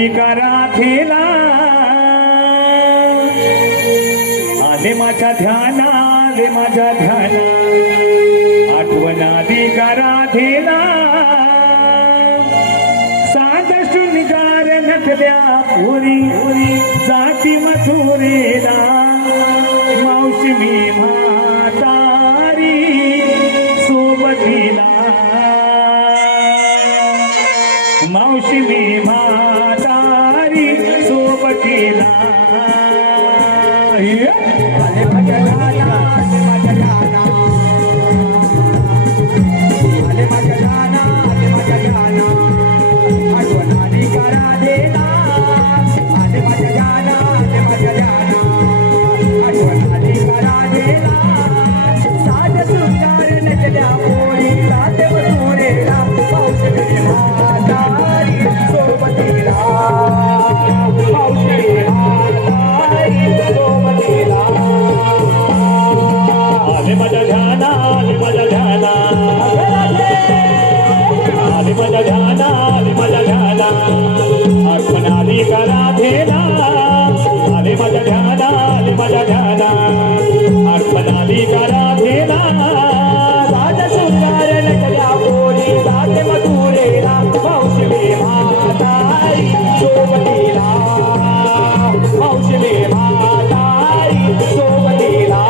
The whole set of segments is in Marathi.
आली का राधेला आले माझ्या ध्याना आले माझ्या ध्याना आठवण आली का राधेला साध शृंगार नटल्या पुरी जाती मथुरेला मावशी मी म्हातारी सोबतीला मावशी मी म्हातारी सोबतीला आले माझ्या ध्याना आले माझ्या ध्याना आले माझ्या ध्याना आले माझ्या ध्याना आठवण आली का राधेला आले माझ्या ध्याना आले माझ्या ध्याना आठवण आली का राधेला साध शृंगार नटल्या पोरी राधे मथुरेला मावशी मी म्हातारी सोबतीला मावशी म्हातारी सोबतीला आले माझ्या ध्याना आले माझ्या ध्याना आले माझ्या ध्याना आले माझ्या ध्याना आठवण आली का राधेला आले माझ्या ध्याना आले माझ्या ध्याना आठवण आली का राधेला साध शृंगार नटल्या पोरी जाते मथुरेला मावशी मी म्हातारी सोबतीला मावशी मी म्हातारी सोबतीला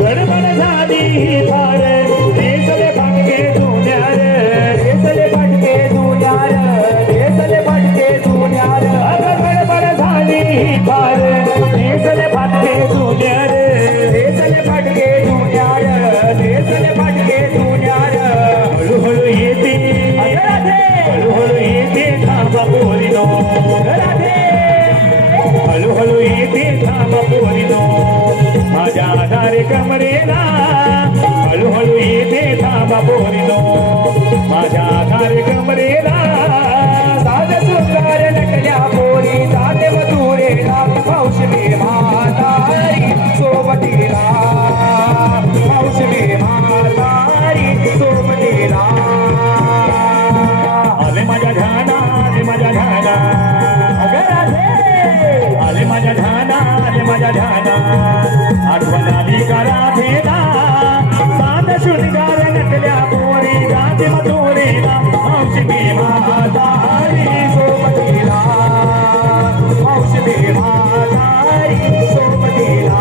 गडबड झाली फार देसले फाटके जुन्यार देसले फाटके जुन्यार देसले फाटके जुन्यार गडबड झाली फार देसले फाटके जुन्यार देसले फाटके जुन्यार देसले फाटके जुन्यार हळूहळू येते हळूहळू येते थांबा पोरीनो हळूहळू येते थांबा पोरीनो माझ्या आधारे कमरेला हळूहळू येते थांबा पोरीनो माझ्या आधारे कमरेला साध शृंगार नटल्या पोरी जाते मथुरेला मावशी मी म्हातारी सोबतीला मावशी मी म्हातारी सोबतीला आले माझ्या ध्याना आले माझ्या ध्याना आले माझ्या ध्याना आले माझ्या ध्याना आठवण आली का राधेला साध शृंगार नटल्या पोरी जाते मथुरेला मावशी मी म्हातारी सोबतीला मावशी मी म्हातारी सोबतीला